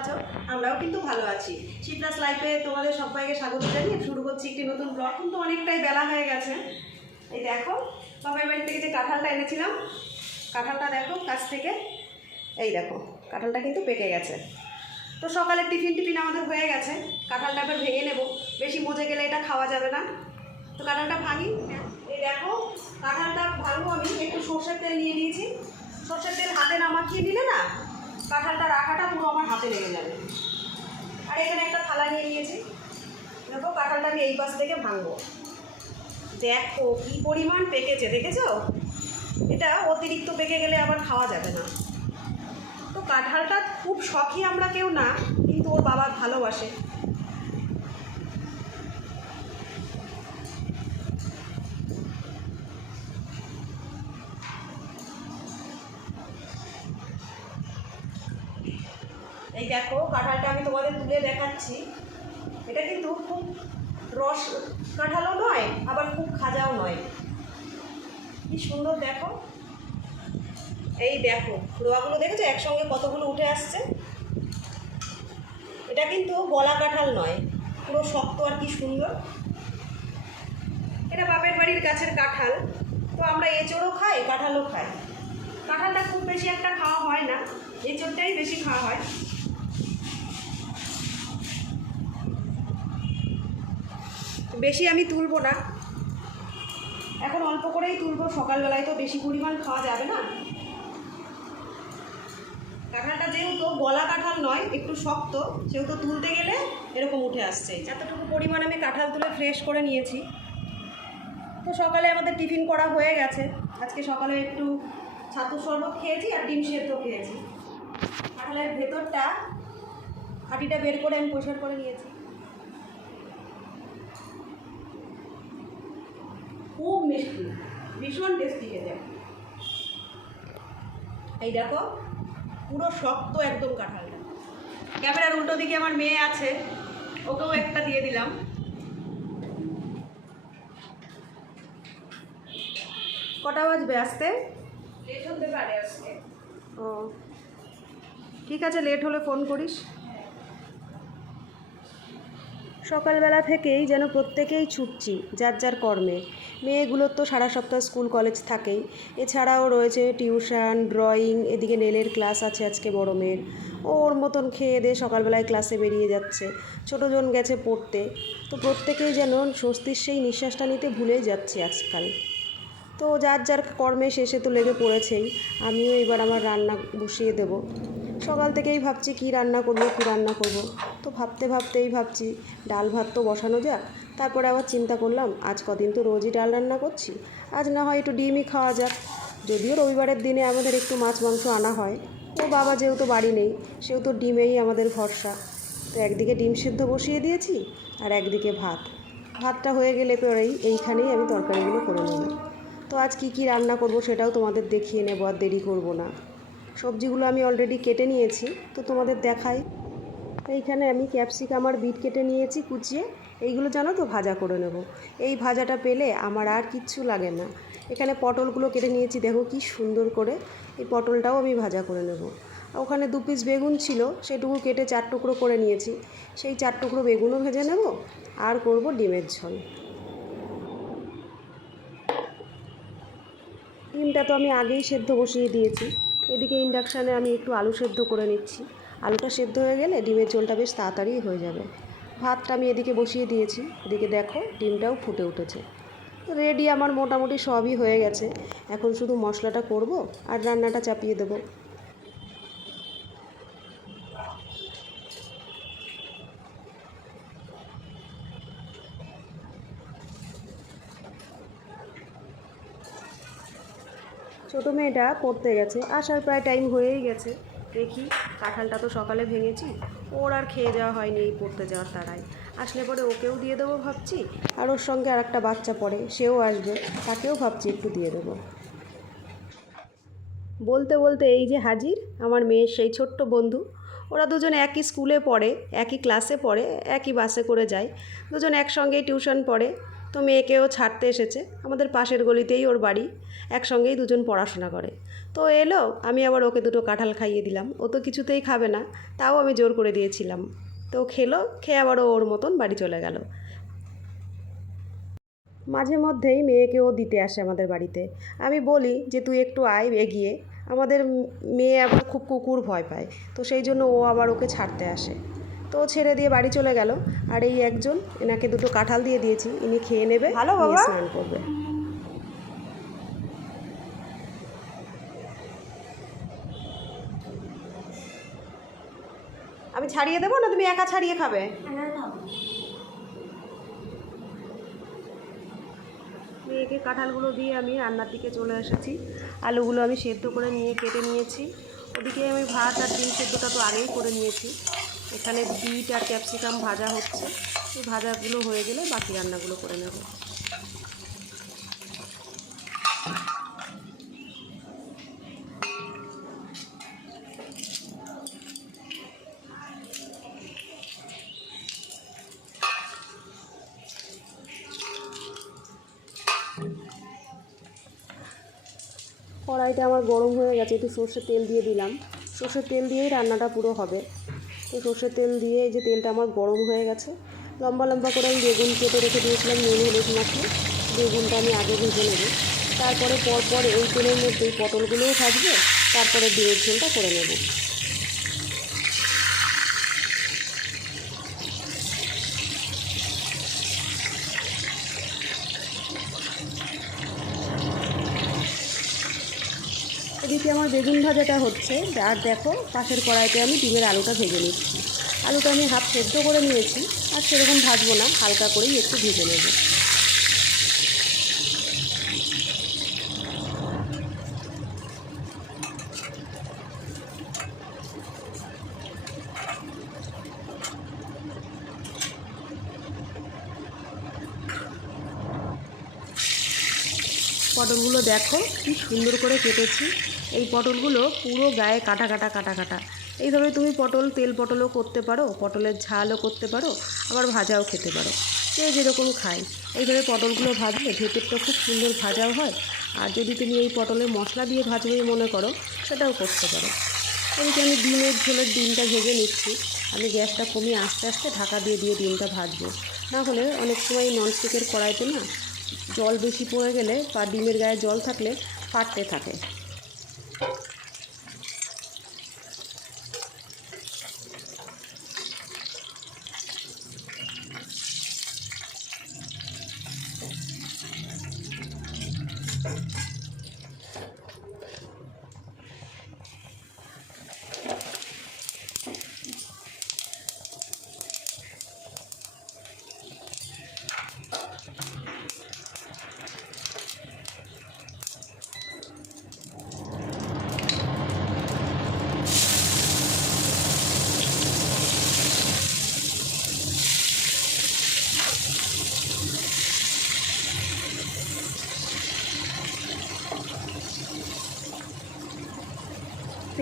আছো? আমরাও কিন্তু ভালো আছি। শিবরাজ লাইফে তোমাদের সবাইকে স্বাগত জানিয়ে শুরু করছি একটি নতুন ব্লগ কিন্তু অনেকটাই বেলা হয়ে গেছে। এই দেখো বাবার বাড়ি থেকে যে কাঁঠালটা এনেছিলাম, কাঁঠালটা দেখো কাছ থেকে। এই দেখো, কাঁঠালটা কিন্তু পেকে গেছে। তো সকালে টিফিন টিফিন আমাদের হয়ে গেছে। কাঁঠালটা এবার ভেঙে নেব। বেশি মজে গেলে এটা খাওয়া যাবে না। তো কাঁঠালটা ভাঙি। এই দেখো, কাঁঠালটা ভাঙবো আমি। একটু সর্ষের তেল নিয়ে নিয়েছি। সর্ষের তেল হাতে না মাখিয়ে নিলে না কাঁঠালটা রাখাটা পুরো আমার হাতে লেগে যাবে। আর এখানে একটা থালা নিয়ে নিয়েছি। দেখো, কাঁঠালটা আমি এই পাশ থেকে ভাঙবো। দেখো কি পরিমাণ পেকেছে, দেখেছ? এটা অতিরিক্ত পেকে গেলে আবার খাওয়া যাবে না। তো কাঁঠালটা খুব শখই আমরা কেউ না, কিন্তু ওর বাবা ভালোবাসে। দেখাচ্ছি। এটা কিন্তু খুব রস কাঁঠালও নয়, আবার খুব খাজাও নয়। কি সুন্দর দেখো। এই দেখো, রোয়াগুলো দেখেছ? একসঙ্গে কতগুলো উঠে আসছে। এটা কিন্তু গলা কাঁঠাল নয়, পুরো শক্ত আর কি সুন্দর। এটা বাপের বাড়ির গাছের কাঁঠাল। তো আমরা এঁচড়ও খাই, কাঁঠালও খাই। কাঁঠালটা খুব বেশি একটা খাওয়া হয় না, এঁচড়টাই বেশি খাওয়া হয়। বেশি আমি তুলবো না। এখন অল্প করেই তুলবো, সকালবেলায় তো বেশি পরিমাণ খাওয়া যাবে না। কাঁঠালটা যেহেতু গলা কাঁঠাল নয়, একটু শক্ত, সেহেতু তুলতে গেলে এরকম উঠে আসছে। এতটুকু পরিমাণ আমি কাঁঠাল তুলে ফ্রেশ করে নিয়েছি। তো সকালে আমাদের টিফিন করা হয়ে গেছে। আজকে সকালে একটু ছাতু শরবত খেয়েছি আর ডিম সেদ্ধ খেয়েছি। কাঁঠালের ভেতরটা হাঁটিটা বের করে আমি পরিষ্কার করে নিয়েছি খুব মিষ্টি ভীষণ টেস্টি খেতে। এই দেখো পুরো শক্ত একদম কাঁঠালটা। ক্যামেরার উল্টো দিকে আমার মেয়ে আছে ওকেও একটা দিয়ে দিলাম। কটা বাজবে আসতে লেট হতে পারে আজকে। ও। ঠিক আছে লেট হলে ফোন করিস। সকালবেলা থেকেই যেন প্রত্যেকেই ছুটছি, যার যার কর্মে। মেয়েগুলোর তো সারা সপ্তাহ স্কুল কলেজ থাকেই। এছাড়াও রয়েছে টিউশন, ড্রয়িং, এদিকে নেলের ক্লাস আছে আজকে বড় মেয়ের। ওর মতন খেয়ে দিয়ে সকালবেলায় ক্লাসে বেরিয়ে যাচ্ছে। ছোটোজন গেছে পড়তে। তো প্রত্যেকেই যেন স্বস্তির সেই নিঃশ্বাসটা নিতে ভুলেই যাচ্ছে আজকাল। তো যার যার কর্মে শেষে তো লেগে পড়েছেই। আমিও এবার আমার রান্না বসিয়ে দেব। সকাল থেকেই ভাবছি কি রান্না করব, কি রান্না করব। তো ভাবতে ভাবতেই ভাবছি, ডাল ভাত তো বসানো যাক। তারপরে আবার চিন্তা করলাম, আজ কদিন তো রোজই ডাল রান্না করছি। আজ না হয় একটু ডিমই খাওয়া যাক। যদিও রবিবারের দিনে আমাদের একটু মাছ মাংস আনা হয়। ও বাবা যেহেতু বাড়ি নেই, সেহেতু ডিমেই আমাদের ভরসা। তো একদিকে ডিম সেদ্ধ বসিয়ে দিয়েছি, আর একদিকে ভাত। ভাতটা হয়ে গেলে পরেই এইখানেই আমি তরকারিগুলো করে নেব। তো আজ কি কি রান্না করব সেটাও তোমাদের দেখিয়ে নেব, আর দেরি করব না। সবজিগুলো আমি অলরেডি কেটে নিয়েছি, তো তোমাদের দেখাই। এইখানে আমি ক্যাপসিকাম আর বিট কেটে নিয়েছি কুচিয়ে, এইগুলো জানো তো ভাজা করে নেব। এই ভাজাটা পেলে আমার আর কিচ্ছু লাগে না। এখানে পটলগুলো কেটে নিয়েছি, দেখো কি সুন্দর করে। এই পটলটাও আমি ভাজা করে নেব। ওখানে দু পিস বেগুন ছিল, সেটুকু কেটে চার টুকরো করে নিয়েছি। সেই চার টুকরো বেগুনও ভেজে নেব, আর করব ডিমের ঝোল। ডিমটা তো আমি আগেই সেদ্ধ বসিয়ে দিয়েছি। এদিকে ইন্ডাকশানে আমি একটু আলু সেদ্ধ করে নিচ্ছি। আলুটা সেদ্ধ হয়ে গেলে ডিমের ঝোলটা বেশ তাড়াতাড়ি হয়ে যাবে। ভাতটা আমি এদিকে বসিয়ে দিয়েছি। এদিকে দেখো ডিমটাও ফুটে উঠেছে। রেডি আমার মোটামুটি সবই হয়ে গেছে। এখন শুধু মশলাটা করব আর রান্নাটা চাপিয়ে দেবো। ছোটো মেয়েটা পড়তে গেছে। আসার প্রায় টাইম হয়েই গেছে। দেখি, কাঁঠালটা তো সকালে ভেঙেছি। ওর আর খেয়ে যাওয়া হয়নি এই পড়তে যাওয়ার তারাই আসলে পরে ওকেও দিয়ে দেবো ভাবছি, আর ওর সঙ্গে আর একটা বাচ্চা পড়ে, সেও আসবে। তাকেও ভাবছি একটু দিয়ে দেবো। বলতে বলতে এই যে হাজির, আমার মেয়ের সেই ছোট্ট বন্ধু, ওরা দুজন একই স্কুলে পড়ে, একই ক্লাসে পড়ে, একই বাসে করে যায়। দুজন একসঙ্গেই টিউশন পড়ে। তো মেয়েকেও ছাড়তে এসেছে। আমাদের পাশের গলিতেই ওর বাড়ি। একসঙ্গেই দুজন পড়াশোনা করে। তো এলো, আমি আবার ওকে দুটো কাঁঠাল খাইয়ে দিলাম। ও তো কিছুতেই খাবে না, তাও আমি জোর করে দিয়েছিলাম। তো খেলো, খেয়ে আবারও ওর মতন বাড়ি চলে গেল। মাঝে মধ্যেই মেয়েকেও দিতে আসে আমাদের বাড়িতে। আমি বলি যে, তুই একটু আয় এগিয়ে। আমাদের মেয়ে আবার খুব কুকুর ভয় পায়। তো সেই জন্য ও আবার ওকে ছাড়তে আসে। তো ছেড়ে দিয়ে বাড়ি চলে গেল। আর এই একজন এনাকে দুটো কাঁঠাল দিয়ে দিয়েছি ইনি খেয়ে নেবে ভালো বাবা। স্নান করবে। আমি ছাড়িয়ে দেবো না? তুমি একা ছাড়িয়ে খাবে? মেয়েকে কাঁঠালগুলো দিয়ে আমি রান্নার দিকে চলে এসেছি। আলুগুলো আমি সেদ্ধ করে নিয়ে কেটে নিয়েছি। ওদিকে আমি ভাত আর ডিম সেদ্ধটা তো আগেই করে নিয়েছি। এখানে বিট আর ক্যাপসিকাম ভাজা হচ্ছে। এই ভাজাগুলো হয়ে গেলে বাকি রান্নাগুলো করে নেব। কড়াইটা আমার গরম হয়ে গেছে, একটু সর্ষের তেল দিয়ে দিলাম। সর্ষের তেল দিয়েই রান্নাটা পুরো হবে। তো সর্ষের তেল দিয়ে এই যে তেলটা আমার গরম হয়ে গেছে, লম্বা লম্বা করে আমি বেগুন কেটে রেখে দিয়েছিলাম নুন, হলুদ, মাখিয়ে। বেগুনটা আমি আগে ভেজে নেব। তারপরে পরপর এই তেলের মধ্যেই পটলগুলোও থাকবে তারপরে ডিমের ঝোলটা করে নেব। এদিকে আমার বেগুন ভাজাটা হচ্ছে। আর দেখো পাশের কড়াইতে আমি ডিমের আলুটা ভেজে নিচ্ছি। আলুটা আমি হাফ সেদ্ধ করে নিয়েছি, আর সেরকম ভাজবো না, হালকা করেই একটু ভেজে নেব। পটলগুলো দেখো, কি সুন্দর করে কেটেছি। এই পটলগুলো পুরো গায়ে কাটা কাটা কাটা কাটা। এইভাবে তুমি পটল, তেল পটলও করতে পারো, পটলের ঝালও করতে পারো, আবার ভাজাও খেতে পারো। যে যেরকম খায় এইভাবে পটলগুলো ভাজলে ভেতরটা খুব সুন্দর ভাজাও হয়। আর যদি তুমি এই পটলের মশলা দিয়ে ভাজবে মনে করো, সেটাও করতে পারো। এদিকে আমি ডিমের ঝোলের ডিমটা ভেজে নিচ্ছি। আমি গ্যাসটা কমিয়ে আস্তে আস্তে ঢাকা দিয়ে দিয়ে ডিমটা ভাজবো। না হলে অনেক সময় ননস্টিকের কড়াইতে না জল বেশি পড়ে গেলে বা ডিমের গায়ে জল থাকলে ফাটতে থাকে।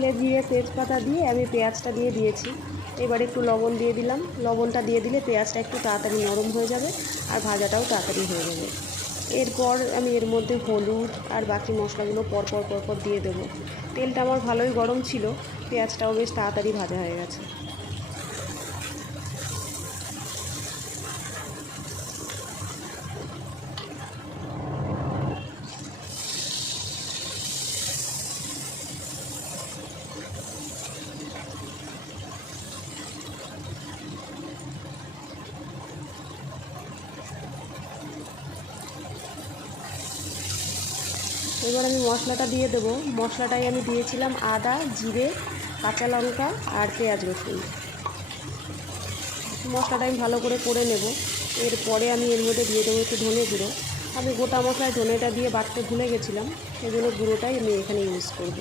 তেলে দিয়ে তেজপাতা দিয়ে আমি পেঁয়াজটা দিয়ে দিয়েছি। এবার একটু লবণ দিয়ে দিলাম। লবণটা দিয়ে দিলে পেঁয়াজটা একটু তাড়াতাড়ি নরম হয়ে যাবে আর ভাজাটাও তাড়াতাড়ি হয়ে যাবে। এরপর আমি এর মধ্যে হলুদ আর বাকি মশলাগুলো পরপর পরপর দিয়ে দেবো। তেলটা আমার ভালোই গরম ছিল, পেঁয়াজটাও বেশ তাড়াতাড়ি ভাজা হয়ে গেছে। এবার আমি মশলাটা দিয়ে দেবো। মশলাটাই আমি দিয়েছিলাম আদা, জিরে, কাঁচা লঙ্কা আর পেঁয়াজ রসুন। মশলাটা আমি ভালো করে করে নেব। এরপরে আমি এর মধ্যে দিয়ে দেবো একটু ধনে গুঁড়ো। আমি গোটা মশলায় ধনেটা দিয়ে বাটতে ভুলে গেছিলাম, সেই জন্য গুঁড়োটাই আমি এখানে ইউজ করব।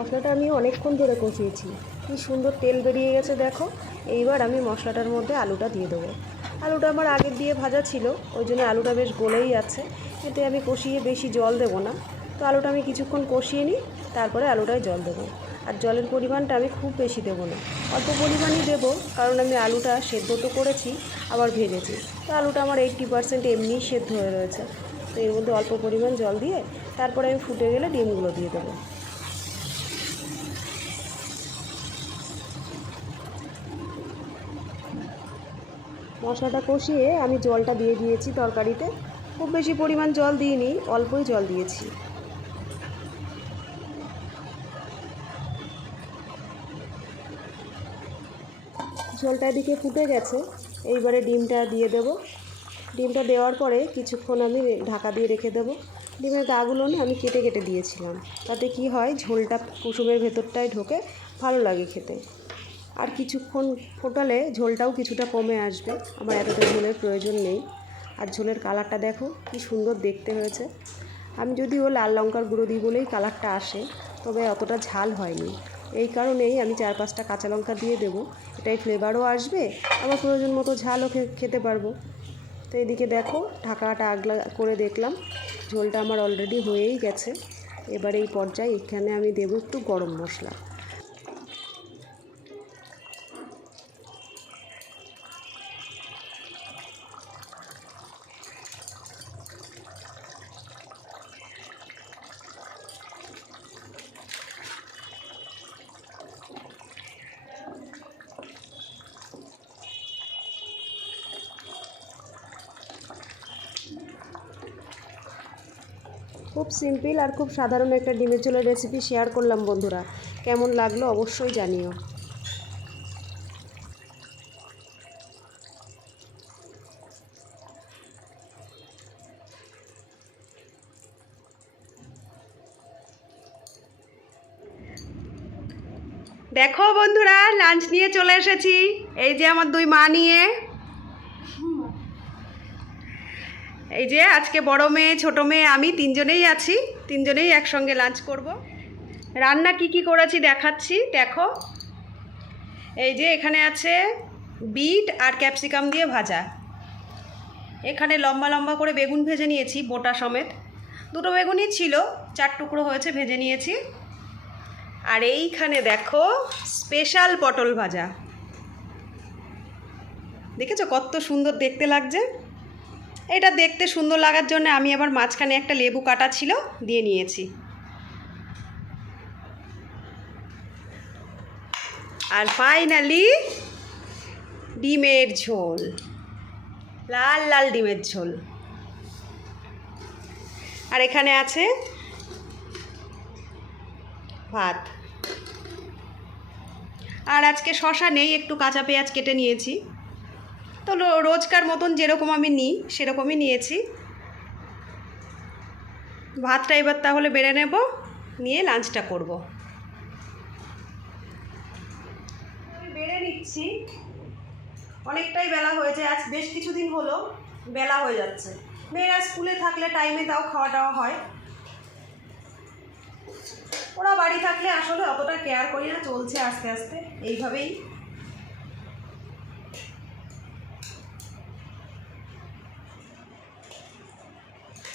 মশলাটা আমি অনেকক্ষণ ধরে কষিয়েছি। কি সুন্দর তেল বেরিয়ে গেছে, দেখো। এইবার আমি মশলাটার মধ্যে আলুটা দিয়ে দেবো। আলুটা আমার আগের দিয়ে ভাজা ছিল, ওই জন্য আলুটা বেশ গলেই আছে এতে আমি কষিয়ে বেশি জল দেবো না। তো আলুটা আমি কিছুক্ষণ কষিয়ে নিই, তারপরে আলুটায় জল দেবো। আর জলের পরিমাণটা আমি খুব বেশি দেবো না। অল্প পরিমাণই দেবো, কারণ আমি আলুটা সেদ্ধ তো করেছি, আবার ভেজেছি। তো আলুটা আমার এইট্টি পার্সেন্ট এমনিই সেদ্ধ হয়ে রয়েছে। তো এর মধ্যে অল্প পরিমাণ জল দিয়ে, তারপরে আমি ফুটে গেলে ডিমগুলো দিয়ে দেবো। মশলাটা কষিয়ে আমি জলটা দিয়ে দিয়েছি তরকারিতে। খুব বেশি পরিমাণ জল দিইনি, অল্পই জল দিয়েছি। ঝোলটা এদিকে ফুটে গেছে, এইবারে ডিমটা দিয়ে দেব। ডিমটা দেওয়ার পরে কিছুক্ষণ আমি ঢাকা দিয়ে রেখে দেবো। ডিমের গাগুলো না আমি কেটে কেটে দিয়েছিলাম, তাতে কি হয়, ঝোলটা কুসুমের ভেতরটায় ঢোকে, ভালো লাগে খেতে। আর কিছুক্ষণ ফোটালে ঝোলটাও কিছুটা কমে আসবে। আমার এতটা ঝোলের প্রয়োজন নেই। আর ঝোলের কালারটা দেখো, কি সুন্দর দেখতে হয়েছে। আমি যদিও লাল লঙ্কার গুঁড়ো দিই বলেই কালারটা আসে, তবে অতটা ঝাল হয়নি। এই কারণেই আমি চার পাঁচটা কাঁচা লঙ্কা দিয়ে দেবো। এটাই ফ্লেভারও আসবে আবার প্রয়োজন মতো ঝালও খেতে পারব। তো এদিকে দেখো ঢাকাটা আগলা করে দেখলাম। ঝোলটা আমার অলরেডি হয়েই গেছে। এবার এই পর্যায়ে এখানে আমি দেবো একটু গরম মশলা। খুব সিম্পল আর খুব সাধারণ একটা ডিমের ঝোলের রেসিপি শেয়ার করলাম বন্ধুরা। কেমন লাগল অবশ্যই জানিও। দেখো বন্ধুরা লাঞ্চ নিয়ে চলে এসেছি। এই যে আমার দুই মা নিয়ে। এই যে আজকে বড় মেয়ে, ছোট মেয়ে, আমি তিনজনেই আছি। তিনজনেই একসঙ্গে লাঞ্চ করব। রান্না কি কি করেছি দেখাচ্ছি, দেখো। এই যে এখানে আছে বিট আর ক্যাপসিকাম দিয়ে ভাজা। এখানে লম্বা লম্বা করে বেগুন ভেজে নিয়েছি, বোটা সমেত। দুটো বেগুনই ছিল, চার টুকরো হয়েছে, ভেজে নিয়েছি। আর এইখানে দেখো স্পেশাল পটল ভাজা। দেখেছ কত সুন্দর দেখতে লাগছে? এটা দেখতে সুন্দর লাগার জন্য আমি আবার মাঝখানে একটা লেবু কাটা ছিল, দিয়ে নিয়েছি। আর ফাইনালি ডিমের ঝোল। লাল লাল ডিমের ঝোল। আর এখানে আছে ভাত। আর আজকে শশা নেই, একটু কাঁচা পেঁয়াজ কেটে নিয়েছি। তো রোজকার মতন যেরকম আমি নিই, সেরকমই নিয়েছি। ভাতটা এবার তাহলে বেড়ে নেব, নিয়ে লাঞ্চটা করব। বেড়ে নিচ্ছি। অনেকটাই বেলা হয়েছে আজ বেশ কিছুদিন হলো বেলা হয়ে যাচ্ছে। মেয়েরা স্কুলে থাকলে টাইমে তাও খাওয়া দাওয়া হয়। ওরা বাড়ি থাকলে আসলে অতটা কেয়ার করি না, চলছে আস্তে আস্তে, এইভাবেই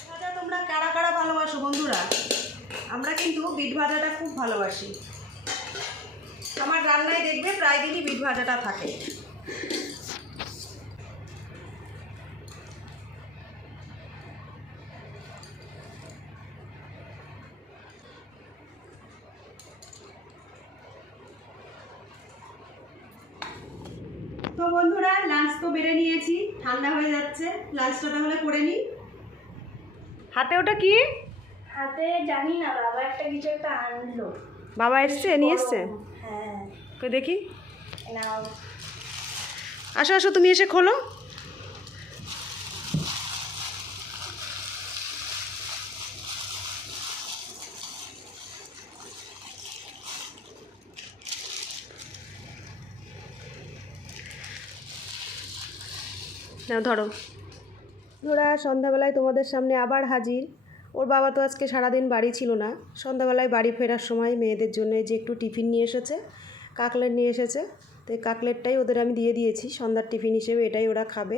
ভাজা তোমরা কারা কারা ভালোবাসো বন্ধুরা আমরা কিন্তু বিট ভাজাটা খুব ভালোবাসি। আমার রান্নায় দেখবে প্রায় দিনই বিট ভাজাটা থাকে। তো বন্ধুরা লাঞ্চ তো বেড়ে নিয়েছি, ঠান্ডা হয়ে যাচ্ছে লাঞ্চটা তাহলে করে নিই হাতে ওটা কি? হাতে জানি না বাবা একটা কিছু একটা আনলো। বাবা এসছে? নিয়ে এসছে? হ্যাঁ। কই দেখি। নাও। আসো আসো তুমি এসে খোলো। না ধরো। ধরা সন্ধ্যাবেলায় তোমাদের সামনে আবার হাজির। ওর বাবা তো আজকে সারাদিন বাড়ি ছিল না। সন্ধ্যাবেলায় বাড়ি ফেরার সময় মেয়েদের জন্য যে একটু টিফিন নিয়ে এসেছে, কাকলেট নিয়ে এসেছে। তো এই কাকলেটটাই ওদের আমি দিয়ে দিয়েছি, সন্ধ্যার টিফিন হিসেবে এটাই ওরা খাবে।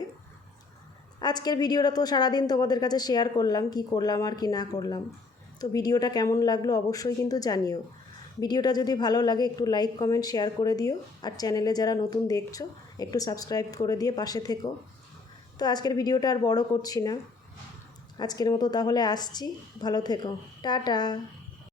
আজকের ভিডিওটা তো সারাদিন তোমাদের কাছে শেয়ার করলাম, কি করলাম আর কি না করলাম। তো ভিডিওটা কেমন লাগল অবশ্যই কিন্তু জানিও। ভিডিওটা যদি ভালো লাগে একটু লাইক কমেন্ট শেয়ার করে দিও। আর চ্যানেলে যারা নতুন দেখছ, একটু সাবস্ক্রাইব করে দিয়ে পাশে থেকো। তো আজকের ভিডিওটা আর বড় করছি না। আজকের মতো তাহলে আসছি। ভালো থেকো। টাটা।